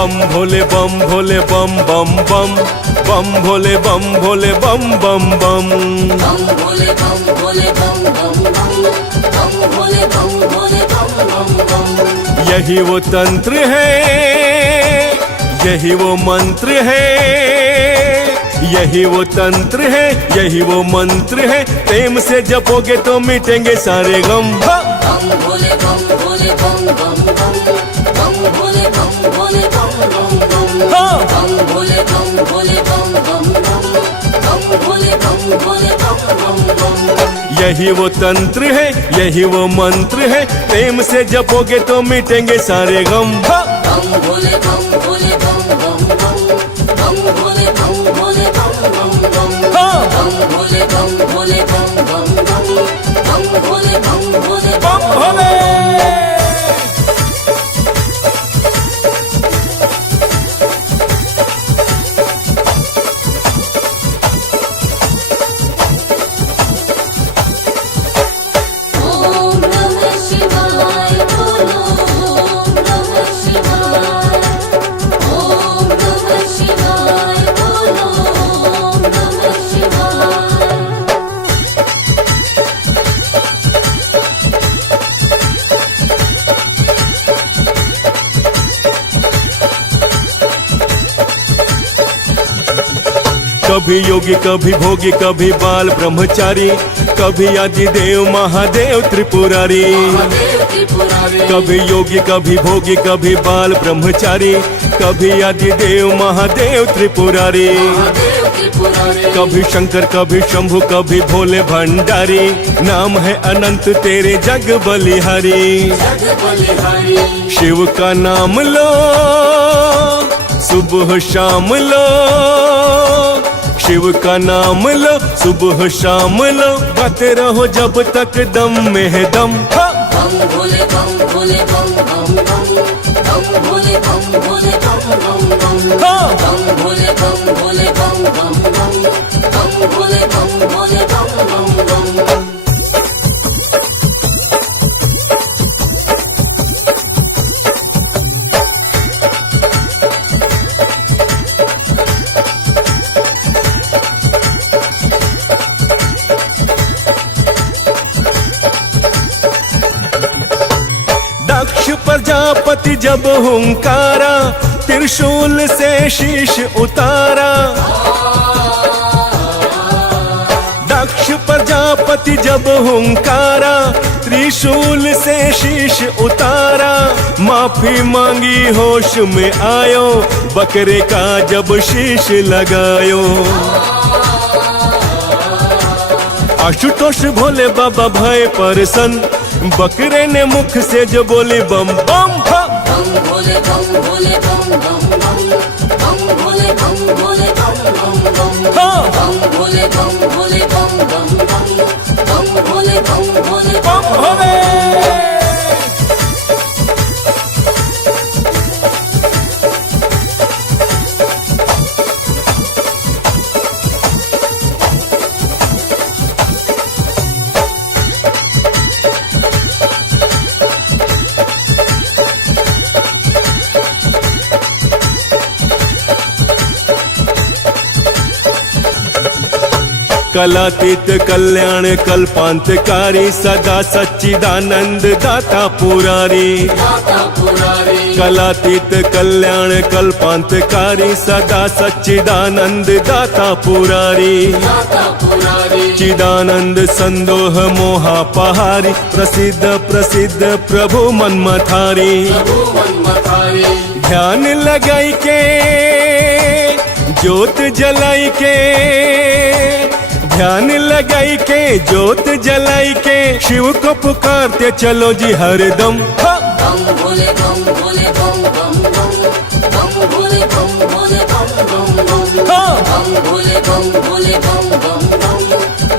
बम भोले बम भोले बम बम बम, बम भोले बम भोले बम बम बम, बम भोले बम भोले बम बम बम, बम भोले बम भोले बम बम बम। यही वो तंत्र है, यही वो मंत्र है, यही वो तंत्र है, यही वो मंत्र है, प्रेम से जपोगे तो मिटेंगे सारे गम। बम भोले बम भोले बम बम बम, बम भोले बम भोले बम बम बम, बम भोले बम भोले बम बम बम, बम भोले बम भोले बम बम बम। यही वो तंत्र है, यही वो मंत्र है, प्रेम से जपोगे तो मिटेंगे सारे गम। बम भोले बम भोले बम बम बम, बम भोले बम भोले बम बम बम, बम भोले बम भोले बम बम बम, बम भोले बम भोले बम भोले। ओम नमः शिवाय बोलो, ओम नमः शिवाय, ओम नमः शिवाय बोलो, ओम नमः शिवाय। कभी योगी कभी भोगी कभी बाल ब्रह्मचारी, कभी आदिदेव महादेव त्रिपुरारी। महादेव त्रिपुरारी, कभी योगी कभी भोगी कभी बाल ब्रह्मचारी, कभी आदिदेव महादेव त्रिपुरारी। महादेव त्रिपुरारी, कभी शंकर कभी शंभु कभी भोले भंडारी, नाम है अनंत तेरे जग बलिहारी। जग बलिहारी। शिव का नाम लो सुबह शाम लो, शिव का नाम लो सुबह शाम लो, गाते रहो जब तक दम में है दम। बम भोले बम भोले बम बम बम, बम भोले बम भोले बम बम बम, बम भोले बम भोले बम बम बम, बम भोले बम भोले बम बम बम। दक्ष प्रजापति जब हुंकारा, त्रिशूल से शीश उतारा। दक्ष प्रजापति जब हुंकारा, त्रिशूल से शीश उतारा। माफी मांगी होश में आयो, बकरे का जब शीश लगायो। आशुतोष भोले बाबा भय परसन, बकरे ने मुख से जो बोली बम बम। बम भोले बम भोले बम बम बम, बम भोले बम भोले बम बम बम, बम भोले बम भोले बम बम बम, बम भोले बम भोले बम भोले। कलातीत कल्याण कल्पांतकारी, सदा सच्चिदानंद दाता पुरारी। दाता पुरारी, कलातीत कल्याण कल्पांतकारी, सदा सच्चिदानंद दाता पुरारी। दाता पुरारी, चिदानंद संदोह मोहापहारी, प्रसिद्ध प्रसिद्ध प्रभु मनमथारी। प्रभु मनमथारी। ध्यान लगाई के ज्योत जलाई के, ध्यान लगाई के ज्योत जलाई के, शिव को पुकारते चलो जी हरदम। बम भोले बम भोले बम बम बम, बम भोले बम भोले बम बम बम, बम भोले बम भोले बम बम बम,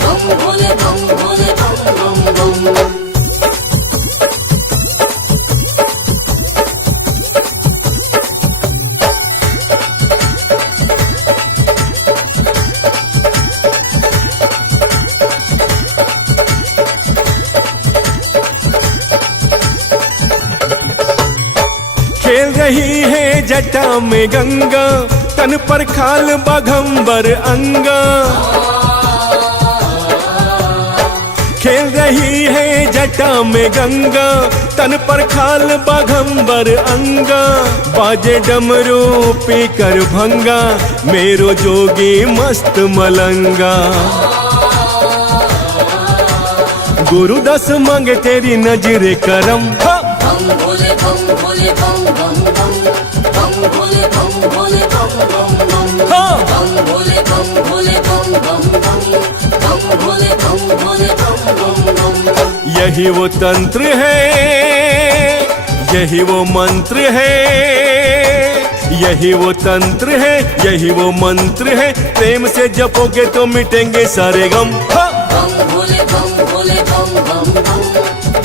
बम भोले बम भोले बम बम बम। खेल रही है जटा में गंगा, तन पर खाल बाघंबर अंगा। खेल रही है जटा में गंगा, तन पर खाल बाघंबर अंगा। बाजे डमरू पी कर भंगा, मेरो जोगी मस्त मलंगा। गुरु दस मांगे तेरी नजरे करम। बम भोले बम भोले बम बम बम, बम भोले बम भोले बम बम बम, बम भोले बम भोले बम बम बम, बम भोले बम भोले बम बम बम। यही वो तंत्र है, यही वो मंत्र है, यही वो तंत्र है, यही वो मंत्र है। प्रेम से जपोगे तो मिटेंगे सारे गम। बम भोले बम भोले बम बम बम,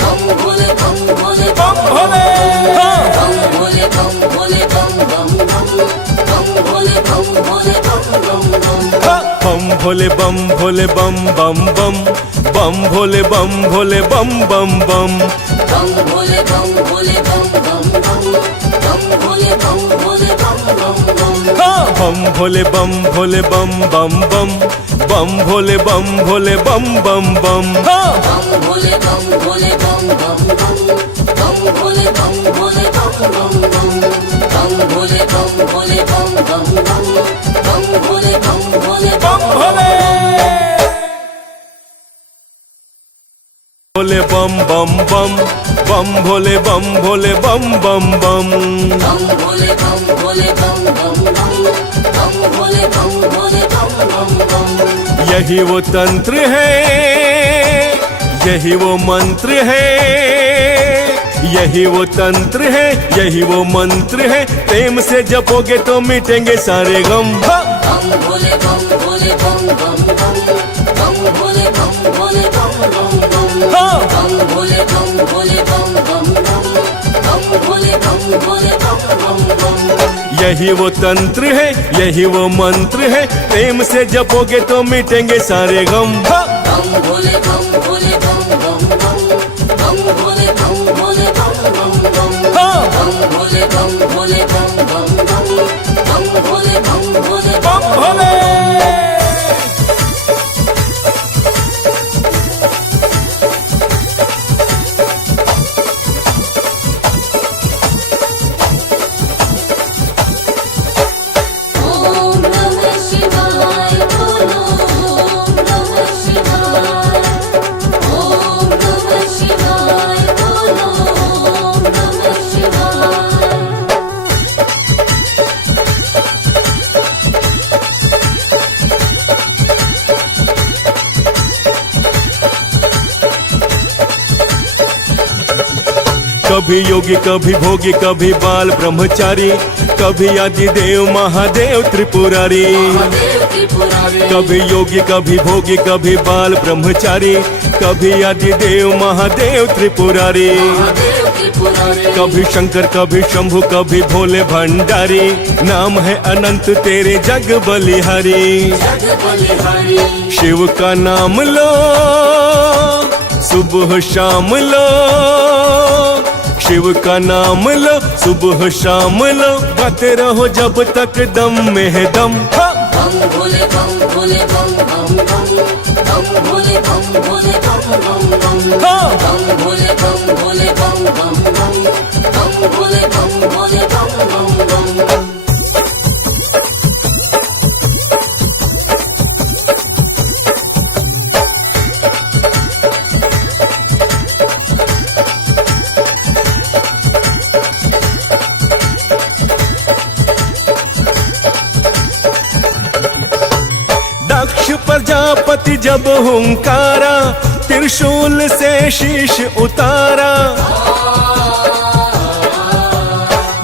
बम भोले बम भोले बम भोले बम भोले बम भोले बम बम बम, बम भोले बम भोले बम बम बम। बम भोले बम भोले बम बम बम, बम भोले बम भोले बम बम बम। बम भोले बम भोले बम बम बम, बम भोले बम भोले बम बम बम। बम भोले बम भोले बम बम बम, बम भोले बम भोले बम बम बम। बम भोले बम भोले बम बम बम, बम भोले बम भोले बम बम बम। बम भोले बम भोले बम बम बम, बम भोले बम भोले बम भोले भोले बम बम बम, बम भोले बम भोले बम बम बम। बम भोले बम भोले बम बम बम, बम भोले बम भोले बम बम बम। यही वो तंत्र है, यही वो मंत्र है, यही वो तंत्र है, यही वो मंत्र है। प्रेम से जपोगे तो मिटेंगे सारे गम। बम भोले बम भोले बम बम बम, बम भोले बम भोले बम बम बम। बम भोले बम भोले बम बम बम, बम भोले बम भोले बम बम बम। यही वो तंत्र है, यही वो मंत्र है। प्रेम से जपोगे तो मिटेंगे सारे गम। बम भोले बम भोले बम बम बम, बम भोले बम भोले बम बम बम। बम भोले बम भोले बम बम बम, बम भोले बम भोले बम भोले ओम नमः शिवाय बोलो, ओम नमः शिवाय, ओम नमः शिवाय बोलो, ओम नमः शिवाय। कभी योगी कभी भोगी कभी बाल ब्रह्मचारी, कभी आदि देव महादेव त्रिपुरारी। महादेव त्रिपुरारी, कभी योगी कभी भोगी कभी बाल ब्रह्मचारी, कभी आदि देव महादेव त्रिपुरारी। महादेव त्रिपुरारी, कभी शंकर कभी शंभु कभी भोले भंडारी। नाम है अनंत तेरे जग बलिहारी। जग बलिहारी। शिव का नाम लो सुबह शाम लो, शिव का नाम लो सुबह शाम लो। गाते रहो जब तक दम में है दम। बम भोले बम भोले बम बम बम, बम भोले बम भोले बम बम बम। बम भोले बम भोले बम बम बम, बम भोले बम भोले बम बम बम। दक्ष प्रजापति जब हुंकारा, त्रिशूल से शीश उतारा।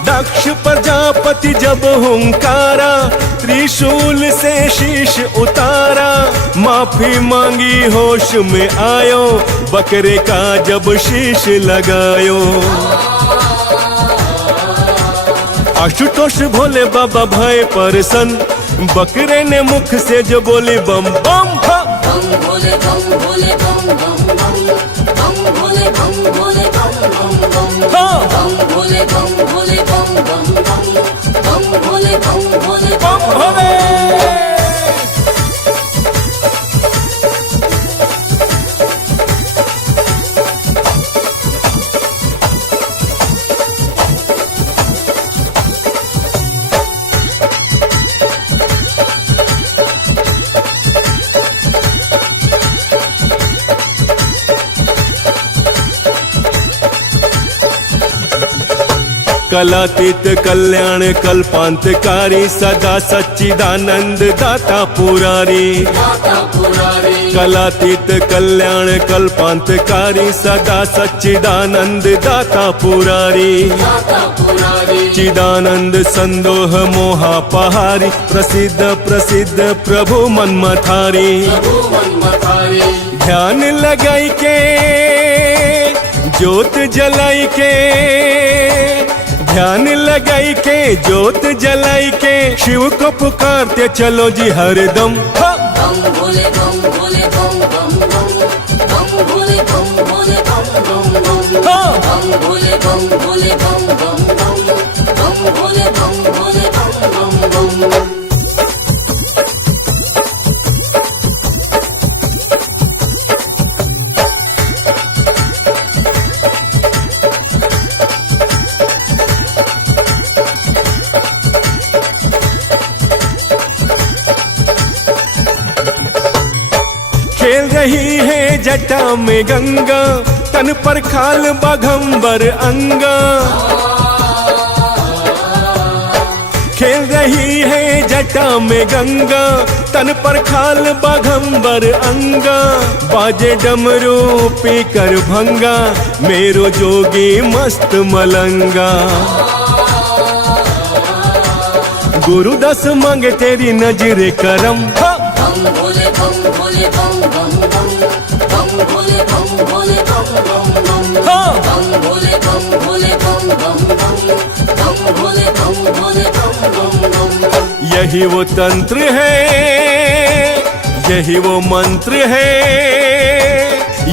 दक्ष प्रजापति जब हुंकारा, त्रिशूल से शीश उतारा। माफी मांगी होश में आयो, बकरे का जब शीश लगायो। आशुतोष भोले बाबा भय परसन, बकरे ने मुख से जो बोली बम बम। बम भोले बम भोले बम बम बम, बम भोले बम भोले बम बम बम हाँ बम भोले बम भोले बम बम बम बम भोले बम भोले बम भोले। कलातीत कल्याण कल्पांतकारी सदा सच्चिदानंद दाता पुरारी। दाता पुरारी कलातीत कल्याण कल्पांतकारी सदा सच्चिदानंद दाता पुरारी। दाता पुरारी चिदानंद संदोह मोहापहारी प्रसिद्ध प्रसिद्ध प्रभु मनमथारी। प्रभु मनमथारी ध्यान लगाई के ज्योत जलाई के, ध्यान लगाई के ज्योत जलाई के शिव को पुकारते चलो जी हरदम। बम भोले बम भोले बम बम बम बम भोले बम भोले बम बम बम बम भोले बम भोले बम बम बम बम भोले बम भोले बम बम बम। खेल रही है जटा में गंगा तन पर खाल बाघंबर अंगा। खेल रही है जटा में गंगा तन पर खाल बाघंबर अंगा। बाजे डमरू पी कर भंगा मेरो जोगी मस्त मलंगा। गुरुदास मांगे तेरी नजरे करम। बम भोले बम भोले बम बम बम बम भोले बम भोले बम बम बम बम भोले बम भोले बम बम बम बम भोले बम भोले बम बम बम। यही वो तंत्र है, यही वो मंत्र है,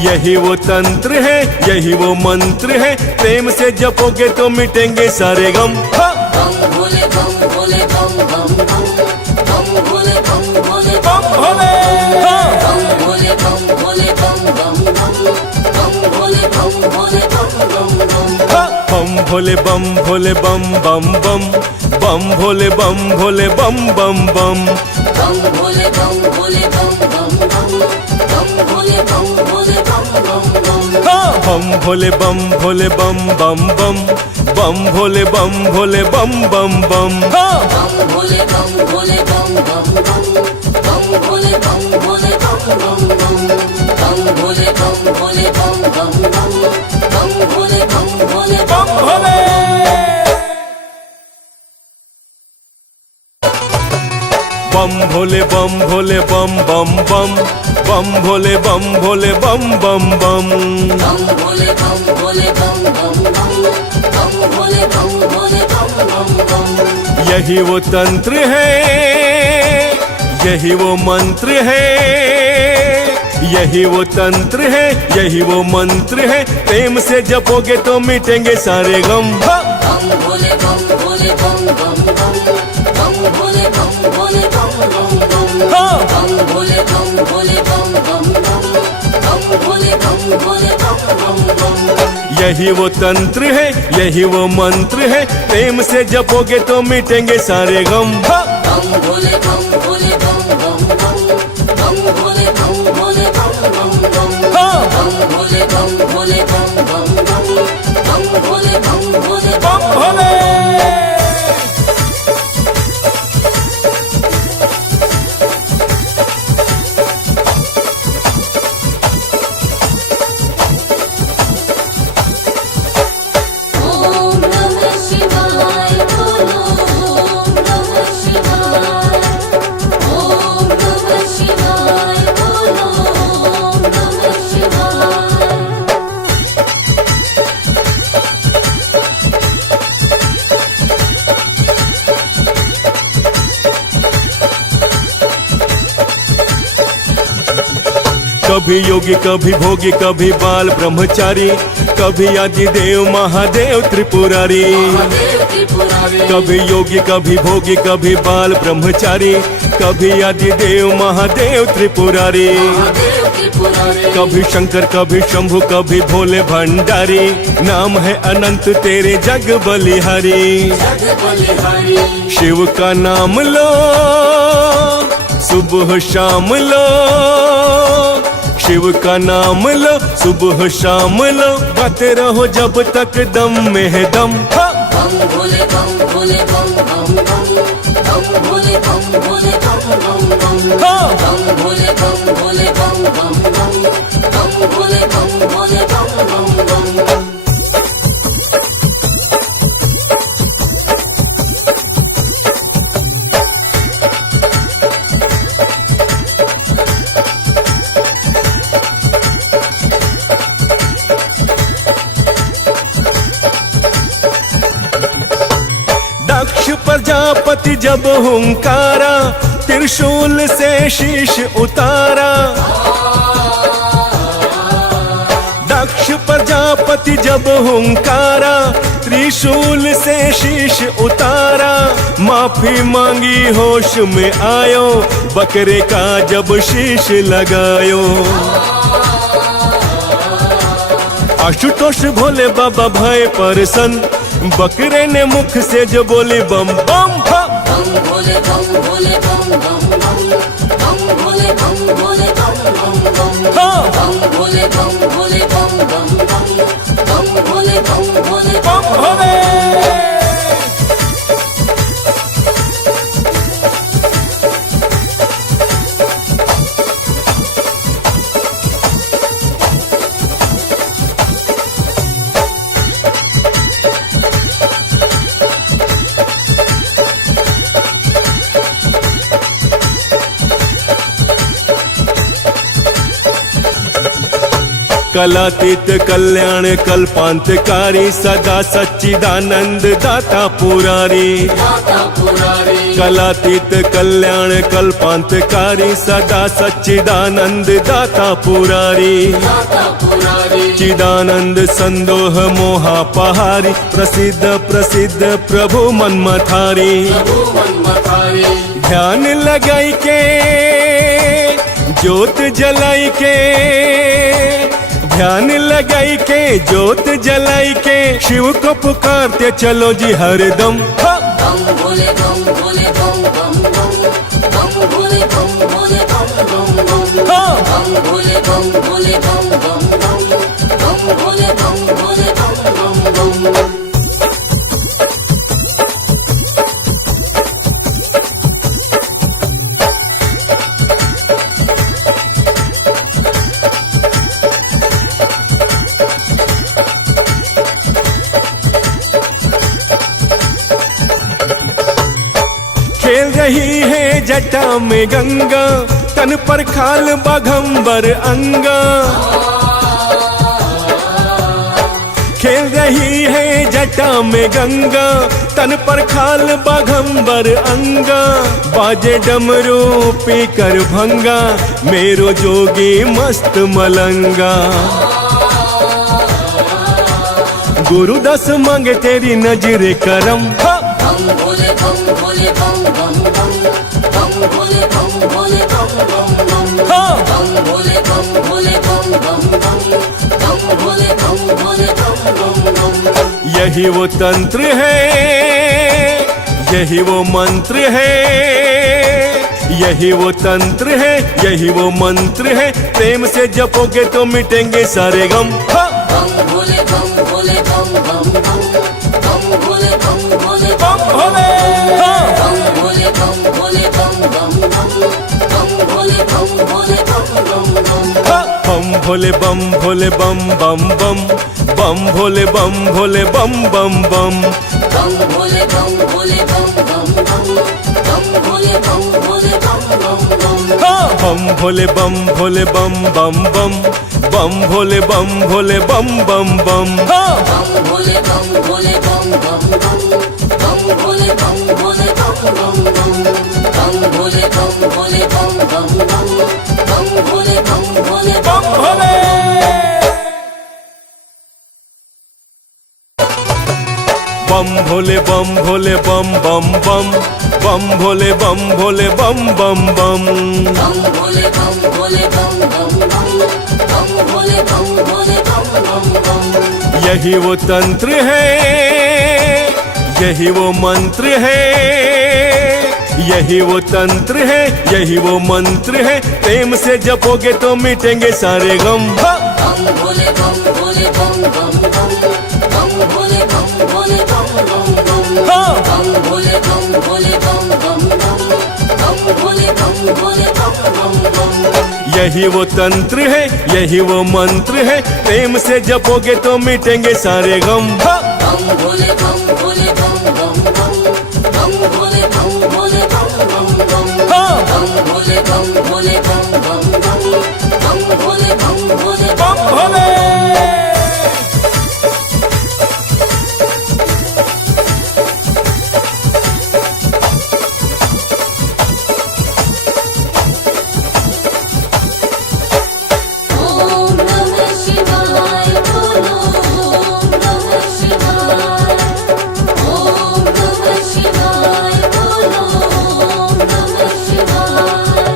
यही वो तंत्र है, यही वो मंत्र है। प्रेम से जपोगे तो मिटेंगे सारे गम। बम भोले बम भोले बम बम बम बम भोले बम भोले बम भोले बम भोले बम भोले बम बम बम बम भोले बम भोले बम बम बम। बम भोले बम भोले बम बम बम बम भोले बम भोले बम बम बम बम भोले बम भोले बम बम बम बम भोले बम भोले बम बम बम। बम भोले बम भोले बम बम बम बम भोले बम भोले बम बम बम। बम भोले बम भोले बम बम बम बम भोले बम भोले बम बम बम बम भोले बम भोले बम बम बम बम भोले बम भोले बम भोले। बम भोले बम भोले बम बम बम बम भोले बम भोले बम बम बम। बम भोले बम भोले बम बम बम बम भोले बम भोले बम बम बम। यही वो तंत्र है, यही वो मंत्र है, यही वो तंत्र है, यही वो मंत्र है। प्रेम से जपोगे तो मिटेंगे सारे गम। बम भोले बम भोले बम बम बम बम भोले बम भोले बम बम बम बम भोले बम भोले बम बम बम बम भोले बम भोले बम बम बम। यही वो तंत्र है, यही वो मंत्र है। प्रेम से जपोगे तो मिटेंगे सारे गम। बम भोले बम भोले बम बम बम बम भोले बम भोले बम बम बम बम भोले बम भोले बम बम बम बम भोले बम भोले बम भोले। ओम नमः शिवाय बोलो ओम नमः शिवाय ओम नमः शिवाय बोलो ओम नमः शिवाय। कभी योगी कभी भोगी कभी बाल ब्रह्मचारी, कभी आदिदेव महादेव त्रिपुरारी। महादेव त्रिपुरारी, कभी योगी कभी भोगी कभी बाल ब्रह्मचारी, कभी आदिदेव महादेव त्रिपुरारी। महादेव त्रिपुरारी, कभी शंकर कभी शंभु कभी भोले भंडारी, नाम है अनंत तेरे जग बलिहारी। जग बलिहारी, शिव का नाम लो सुबह शाम लो, शिव का नाम लो सुबह शाम लो, गाते रहो जब तक दम में है दम। बम भोले बम भोले बम बम बम, बम भोले बम भोले बम बम बम, बम भोले बम भोले बम बम बम, बम भोले बम भोले बम बम बम। दक्ष प्रजापति जब हुंकारा, त्रिशूल से शीश उतारा। दक्ष प्रजापति जब हुंकारा, त्रिशूल से शीश उतारा। माफी मांगी होश में आयो, बकरे का जब शीश लगायो। आशुतोष भोले बाबा भय परसन, बकरे ने मुख से जो बोली बम बम। बम भोले बम भोले बम बम बम, बम भोले बम भोले बम बम बम, बम भोले बम भोले बम बम बम, बम भोले बम भोले बम भोले। कलातीत कल्याण कल्पांतकारी, सदा सच्चिदानंद दाता पुरारी। दाता पुरारी, कलातीत कल्याण कल्पांतकारी, सदा सच्चिदानंद दाता पुरारी। दाता पुरारी, चिदानंद संदोह मोहापहारी, प्रसिद्ध प्रसिद्ध प्रभु मनमथारी। प्रभु मनमथारी, ध्यान लगाई के ज्योत जलाई के, ध्यान लगाई के ज्योत जलाई के, शिव को पुकारते चलो जी हरदम। बम भोले बम भोले बम बम बम, बम भोले बम भोले बम बम बम, बम भोले बम भोले बम बम बम, बम भोले बम भोले बम बम बम। खेल रही है जटा में गंगा, तन पर खाल बाघंबर अंगा। खेल रही है जटा में गंगा, तन पर खाल बाघंबर अंगा। बाजे डमरू पी कर भंगा, मेरो जोगी मस्त मलंगा। गुरुदास मांगे तेरी नजरे करम। बम भोले बम भोले बम बम बम, बम भोले बम भोले बम बम बम, बम भोले बम भोले बम बम बम, बम भोले बम भोले बम बम बम। यही वो तंत्र है, यही वो मंत्र है, यही वो तंत्र है, यही वो मंत्र है। प्रेम से जपोगे तो मिटेंगे सारे गम। बम भोले बम भोले बम बम बम, बम भोले बम भोले बम भोले। बम भोले बम भोले बम बम बम, बम भोले बम भोले बम बम बम। बम भोले बम भोले बम बम बम, बम भोले बम भोले बम बम बम। बम भोले बम भोले बम बम बम, बम भोले बम भोले बम बम बम। बम भोले बम भोले बम बम बम, बम भोले बम भोले बम बम बम। बम भोले बम भोले बम बम बम, बम भोले बम भोले बम बम बम। बम भोले बम भोले बम बम बम, बम भोले बम भोले बम भोले बम भोले बम बम बम बम भोले बम भोले बम बम बम बम भोले बम भोले बम बम बम बम भोले बम भोले बम बम बम। यही वो तंत्र है, यही वो मंत्र है, यही वो तंत्र है, यही वो मंत्र है। प्रेम से जपोगे तो मिटेंगे सारे गम। बम भोले बम भोले बम बम बम बम भोले बम भोले बम बम बम बम भोले बम भोले बम बम बम बम भोले बम भोले बम बम बम। यही वो तंत्र है, यही वो मंत्र है। प्रेम से जपोगे तो मिटेंगे सारे गम। बम भोले बम भोले बम बम बम बम भोले बम भोले बम बम बम बम भोले बम भोले बम बम बम बम भोले बम भोले बम भोले। ओम नमः शिवाय बोलो ओम नमः शिवाय ओम नमः शिवाय बोलो ओम नमः शिवाय।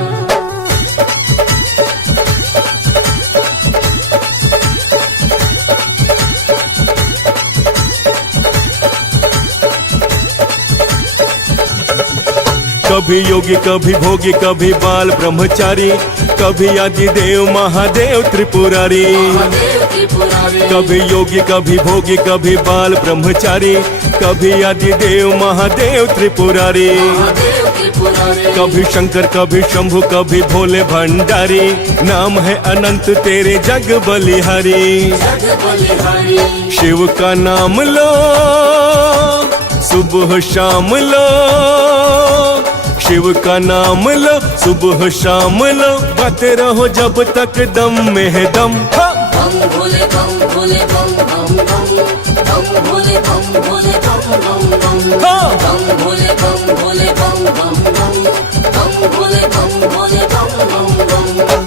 कभी योगी कभी भोगी कभी बाल ब्रह्मचारी, कभी आदिदेव महादेव त्रिपुरारी। महादेव त्रिपुरारी कभी योगी कभी भोगी कभी बाल ब्रह्मचारी, कभी आदिदेव महादेव त्रिपुरारी। महादेव त्रिपुरारी कभी शंकर कभी शंभु कभी भोले भंडारी। नाम है अनंत तेरे जग बलिहारी। जग बलिहारी शिव का नाम लो सुबह शाम लो, शिव का नाम लो सुबह शाम लो। गाते रहो जब तक दम में है दम। बम भोले बम भोले बम बम बम बम भोले बम भोले बम बम बम बम भोले बम भोले बम बम बम बम भोले बम भोले बम बम बम।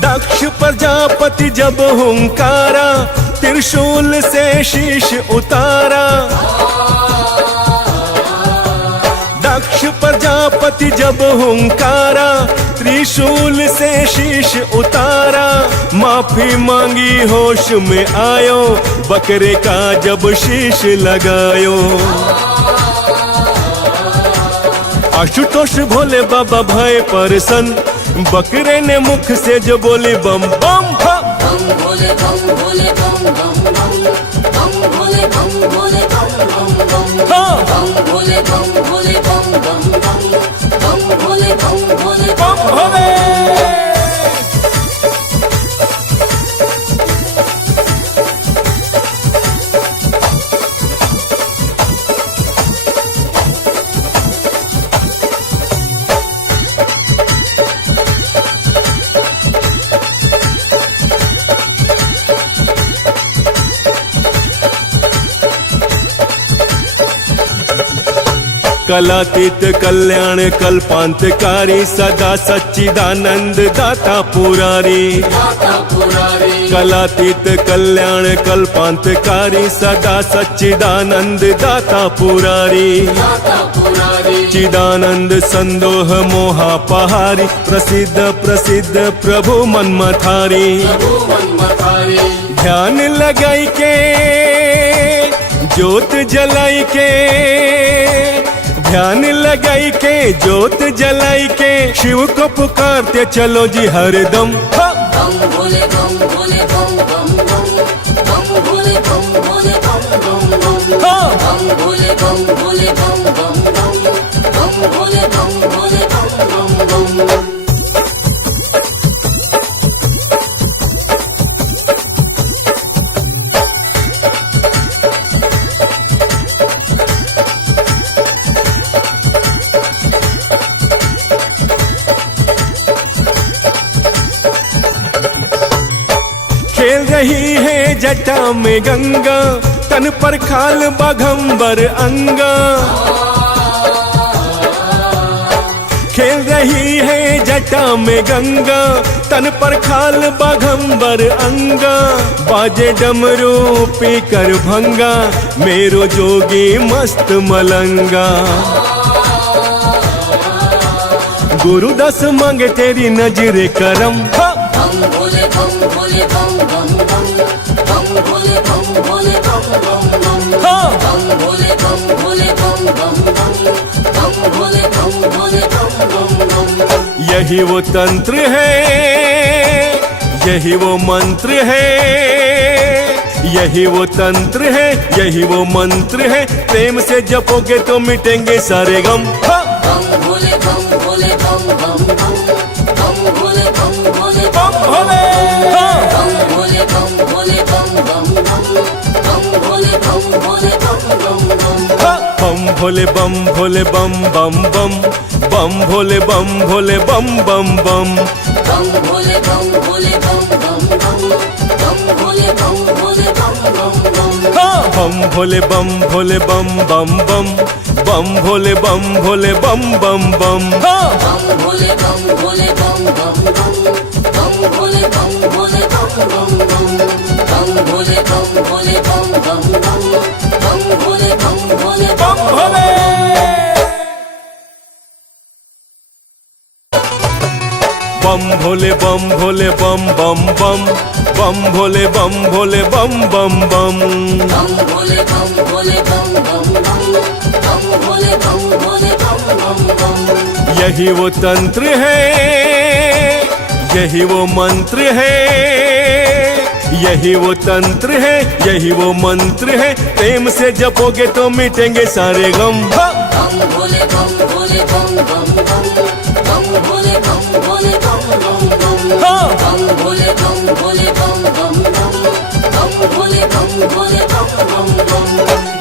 दक्ष प्रजापति जब हुंकारा, त्रिशूल से शीश उतारा। दक्ष प्रजापति जब हुंकारा, त्रिशूल से शीश उतारा। माफी मांगी होश में आयो, बकरे का जब शीश लगायो। आशुतोष भोले बाबा भय परसन, बकरे ने मुख से जो बोली बम बम। बम भोले बम भोले बम बम बम बम भोले बम भोले बम बम बम बम भोले बम भोले बम बम बम बम भोले बम भोले बम भोले। कलातीत कल्याण कल्पांतकारी, सदा सच्चिदानंद दाता पुरारी। दाता पुरारी कलातीत कल्याण कल्पांतकारी, सदा सच्चिदानंद दाता पुरारी। दाता पुरारी चिदानंद संदोह मोहापहारी, प्रसिद्ध प्रसिद्ध प्रभु मनमथारी। प्रभु मनमथारी ध्यान लगाई के ज्योत जलाई के, ध्यान लगाई के ज्योत जलाई के। शिव को पुकारते चलो जी हरदम। बम भोले बम भोले बम बम बम बम भोले बम भोले बम बम बम बम भोले बम भोले बम बम बम बम भोले बम भोले बम बम बम। खेल रही है जट जटा में गंगा, तन पर खाल बाघंबर अंगा। खेल रही है जटा में गंगा, तन पर खाल बाघंबर अंगा। बाजे डमरू पी कर भंगा, मेरो जोगी मस्त मलंगा। गुरु दस मांगे तेरी नजरे करम। बम भोले बम भोले बम बम बम, बम भोले बम भोले बम बम बम, बम भोले बम भोले बम बम बम, बम भोले बम भोले बम बम बम। यही वो तंत्र है, यही वो मंत्र है, यही वो तंत्र है, यही वो मंत्र है। प्रेम से जपोगे तो मिटेंगे सारे गम। बम भोले बम भोले बम बम बम, बम भोले बम भोले बम भोले बम भोले बम भोले बम बम बम, बम भोले बम भोले बम बम बम। बम भोले बम भोले बम बम बम, बम भोले बम भोले बम बम बम, बम भोले बम भोले बम बम बम, बम भोले बम भोले बम बम बम। बम भोले बम भोले बम बम बम, बम भोले बम भोले बम बम बम। बम भोले बम भोले बम बम बम, बम भोले बम भोले बम बम बम, बम भोले बम भोले बम बम बम, बम भोले बम भोले बम भोले बम भोले बम भोले बम बम बम, बम भोले बम भोले बम बम बम। बम भोले बम भोले बम बम बम, बम भोले बम भोले बम बम बम। यही वो तंत्र है, यही वो मंत्र है, यही वो तंत्र है, यही वो मंत्र है। प्रेम से जपोगे तो मिटेंगे सारे गम। बम भोले बम भोले बम बम बम, बम भोले बम भोले बम बम बम, बम भोले बम भोले बम बम बम, बम भोले बम भोले बम बम बम।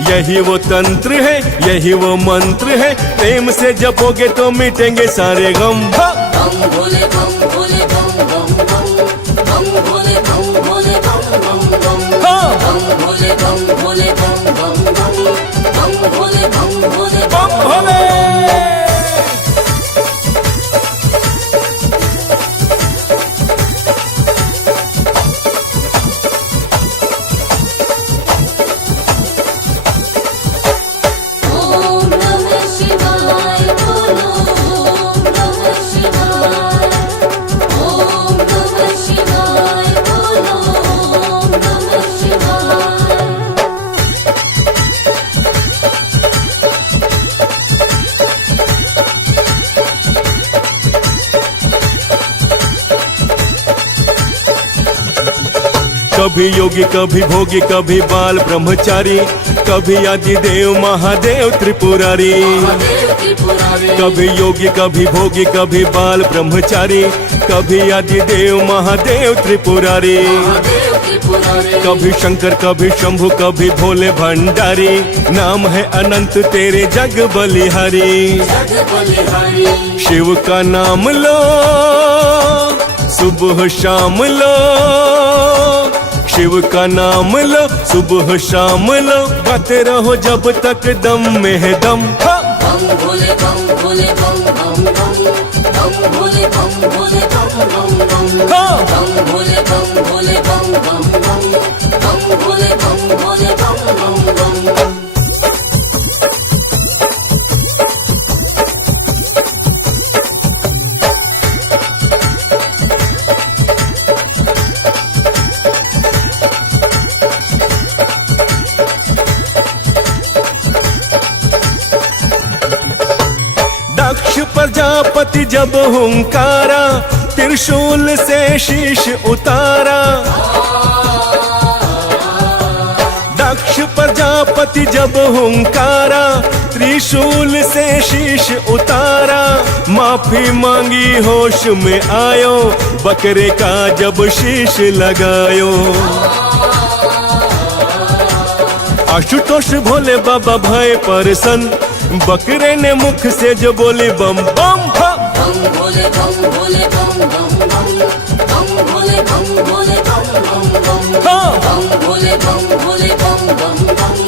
यही वो तंत्र है, यही वो मंत्र है। प्रेम से जपोगे तो मिटेंगे सारे गम। बम भोले बम भोले बम बम बम, बम भोले बम भोले बम बम बम, बम भोले बम भोले बम बम बम, बम भोले बम भोले बम भोले ओम नमः शिवाय बोलो, ओम नमः शिवाय, ओम नमः शिवाय बोलो, ओम नमः शिवाय। कभी योगी कभी भोगी कभी बाल ब्रह्मचारी, कभी आदिदेव महादेव त्रिपुरारी। महादेव त्रिपुरारी, कभी योगी कभी भोगी कभी बाल ब्रह्मचारी, कभी आदिदेव महादेव त्रिपुरारी। महादेव त्रिपुरारी, कभी शंकर कभी शंभु कभी भोले भंडारी। नाम है अनंत तेरे जग बलिहारी। जग बलिहारी। शिव का नाम लो सुबह शाम लो, शिव का नाम लो सुबह शाम लो। गाते रहो जब तक दम में है दम। बम भोले बम भोले बम बम बम, बम भोले बम भोले बम बम बम, बम भोले बम भोले बम बम बम, बम भोले बम भोले बम बम बम। दक्ष प्रजापति जब हुंकारा, त्रिशूल से शीश उतारा। दक्ष प्रजापति जब हुंकारा, त्रिशूल से शीश उतारा। माफी मांगी होश में आयो, बकरे का जब शीश लगायो। आशुतोष भोले बाबा भय परसन, बकरे ने मुख से जो बोली बम बम। बम भोले बम भोले बम बम बम, बम भोले बम भोले बम बम बम, बम भोले बम भोले बम बम बम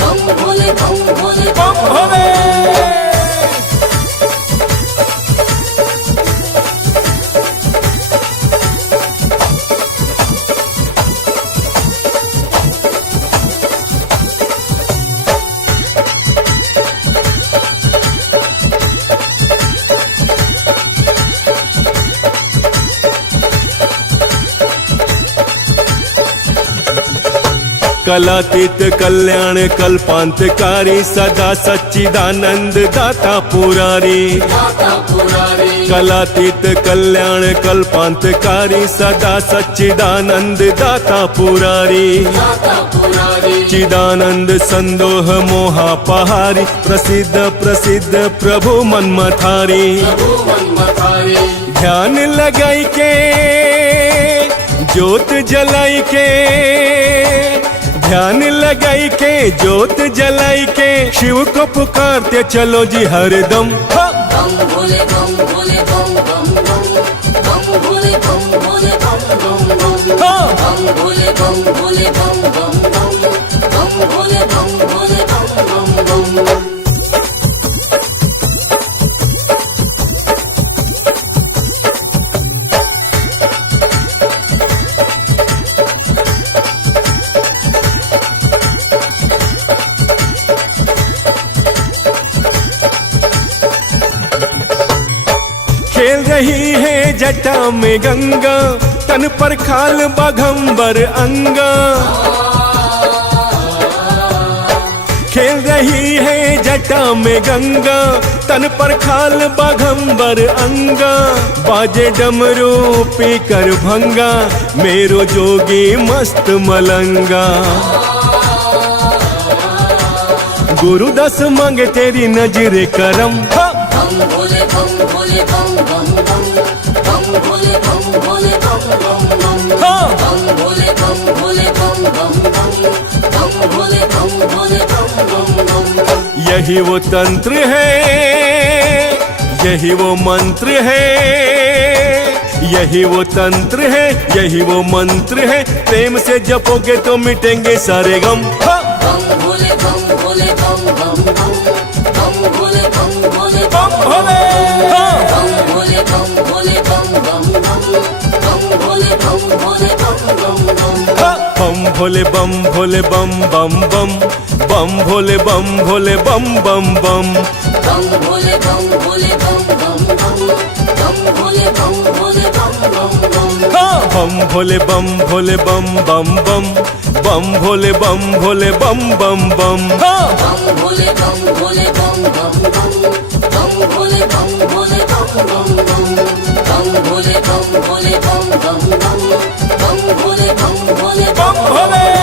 बम भोले बम भोले बम भोले। कलातीत कल्याण कल्पांतकारी सदा सच्चिदानंद दाता पुरारी। दाता पुरारी कलातीत कल्याण कल्पांतकारी सदा सच्चिदानंद दाता पुरारी। दाता पुरारी चिदानंद संदोह मोहापहारी प्रसिद्ध प्रसिद्ध प्रभु मनमथारी। प्रभु मनमथारी ध्यान लगाई के ज्योत जलाई के, ध्यान लगाई के ज्योत जलाई के शिव को पुकारते चलो जी हरदम। बम भोले बम भोले बम बम बम बम भोले बम भोले बम बम बम बम भोले बम भोले बम बम बम बम भोले बम भोले बम बम बम। खेल रही है जटा में गंगा तन पर खाल बाघंबर अंगा। खेल रही है जटा में गंगा तन पर खाल बाघंबर अंगा। बाजे डमरू पी कर भंगा मेरो जोगी मस्त मलंगा। गुरुदास मांगे तेरी नजरे करम। बम भोले बम भोले बम बम बम बम भोले बम भोले बम बम बम बम भोले बम भोले बम बम बम बम भोले बम भोले बम बम बम। यही वो तंत्र है, यही वो मंत्र है, यही वो तंत्र है, यही वो मंत्र है। प्रेम से जपोगे तो मिटेंगे सारे गम। बम भोले बम भोले बम बम बम बम भोले बम भोले बम भोले। बम भोले बम भोले बम बम बम बम भोले बम भोले बम बम बम। बम भोले बम भोले बम बम बम बम भोले बम भोले बम बम बम बम भोले बम भोले बम बम बम बम भोले बम भोले बम बम बम। बम भोले बम भोले बम बम बम बम भोले बम भोले बम बम बम। बम भोले बम भोले बम बम बम बम भोले बम भोले बम बम बम। बम भोले बम भोले बम बम बम बम भोले बम भोले बम भोले।